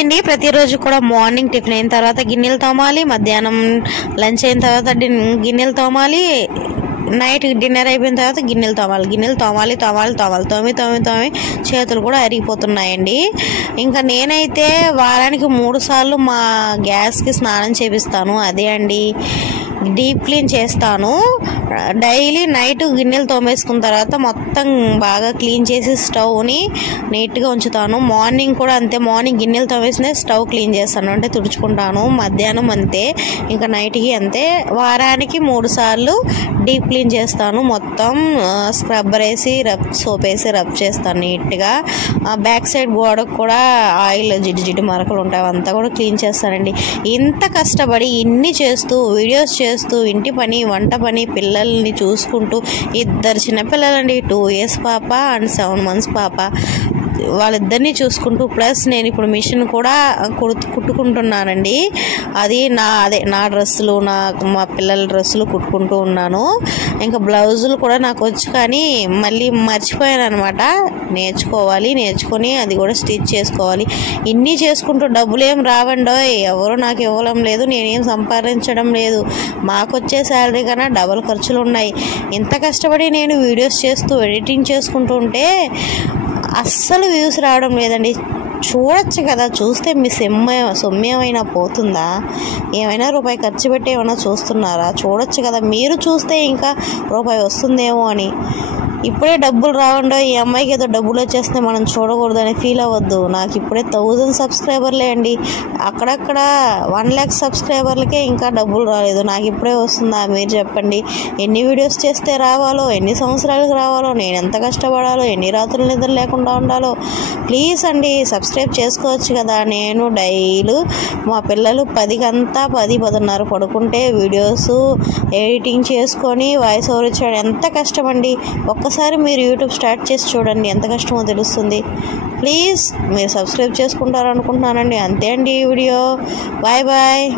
అండి ప్రతిరోజు కూడా మార్నింగ్ టిఫిన్ అయిన తర్వాత గిన్నెలు తోమాలి, మధ్యాహ్నం లంచ్ అయిన తర్వాత గిన్నెలు తోమాలి, నైట్ డిన్నర్ అయిపోయిన తర్వాత గిన్నెలు తోమాలి. తోమి చేతులు కూడా అరిగిపోతున్నాయండి. ఇంకా నేనైతే వారానికి 3 సార్లు మా గ్యాస్కి స్నానం చేపిస్తాను. అదే అండి డీప్ క్లీన్ చేస్తాను. డైలీ నైట్ గిన్నెలు తోమేసుకున్న తర్వాత మొత్తం బాగా క్లీన్ చేసి స్టవ్ని నీట్గా ఉంచుతాను. మార్నింగ్ కూడా అంతే, మార్నింగ్ గిన్నెలు తోమేసినే స్టవ్ క్లీన్ చేస్తాను, అంటే తుడుచుకుంటాను. మధ్యాహ్నం అంతే, ఇంకా నైట్కి అంతే. వారానికి 3 సార్లు డీప్ క్లీన్ చేస్తాను. మొత్తం స్క్రబ్బర్ వేసి సోప్ వేసి రబ్ చేస్తాను నీట్గా. బ్యాక్ సైడ్ గోడకు కూడా ఆయిల్ జిడ్డు మరకలు ఉంటాయి, అంతా కూడా క్లీన్ చేస్తానండి. ఇంత కష్టపడి ఇన్ని చేస్తూ వీడియోస్ చేస్తూ ఇంటి పని వంట పని పిల్లల్ని చూసుకుంటూ, 2 చిన్నపిల్లలండి, 2 years పాప అండ్ 7 months పాప, వాళ్ళిద్దరినీ చూసుకుంటూ ప్లస్ నేను ఇప్పుడు మిషన్ కూడా కుట్టుకుంటున్నానండి. అది నా డ్రెస్సులు మా పిల్లల డ్రెస్సులు కుట్టుకుంటూ ఉన్నాను. ఇంకా బ్లౌజులు కూడా నాకు వచ్చు, కానీ మళ్ళీ మర్చిపోయాను అనమాట. నేర్చుకొని అది కూడా స్టిచ్ చేసుకోవాలి. ఇన్ని చేసుకుంటూ డబ్బులు ఏం రావండో, ఎవరు నాకు ఇవ్వడం లేదు, నేనేం సంపాదించడం లేదు. మాకు వచ్చే శాలరీ కన్నా డబల్ ఖర్చులు ఉన్నాయి. ఇంత కష్టపడి నేను వీడియోస్ చేస్తూ ఎడిటింగ్ చేసుకుంటూ ఉంటే అస్సలు వ్యూస్ రావడం లేదండి. చూడొచ్చు కదా, చూస్తే మీ సొమ్మేమైనా పోతుందా? ఏమైనా రూపాయి ఖర్చు పెట్టి ఏమైనా చూస్తున్నారా? చూడొచ్చు కదా, మీరు చూస్తే ఇంకా రూపాయి వస్తుందేమో అని. ఇప్పుడే డబ్బులు రావండో, ఈ అమ్మాయికి ఏదో డబ్బులు వచ్చేస్తే మనం చూడకూడదని ఫీల్ అవ్వద్దు. నాకు ఇప్పుడే 1000 సబ్స్క్రైబర్లే అండి. అక్కడక్కడ 1 lakh సబ్స్క్రైబర్లకే ఇంకా డబ్బులు రాలేదు. నాకు ఇప్పుడే వస్తుందా? మీరు చెప్పండి. ఎన్ని వీడియోస్ చేస్తే రావాలో, ఎన్ని సంవత్సరాలకు రావాలో, నేను ఎంత కష్టపడాలో, ఎన్ని రాత్రులు నిద్ర లేకుండా ఉండాలో. ప్లీజ్ అండి సబ్స్క్రైబ్ చేసుకోవచ్చు కదా. నేను డైలీ మా పిల్లలు 10 10:30 పడుకుంటే వీడియోస్ ఎడిటింగ్ చేసుకొని వాయిస్ ఓవర్ ఇచ్చాడు. ఎంత కష్టమండి. ఒక్కసారి మీరు యూట్యూబ్ స్టార్ట్ చేసి చూడండి, ఎంత కష్టమో తెలుస్తుంది. ప్లీజ్ మీరు సబ్స్క్రైబ్ చేసుకుంటారనుకుంటున్నానండి. అంతే అండి ఈ వీడియో. బాయ్.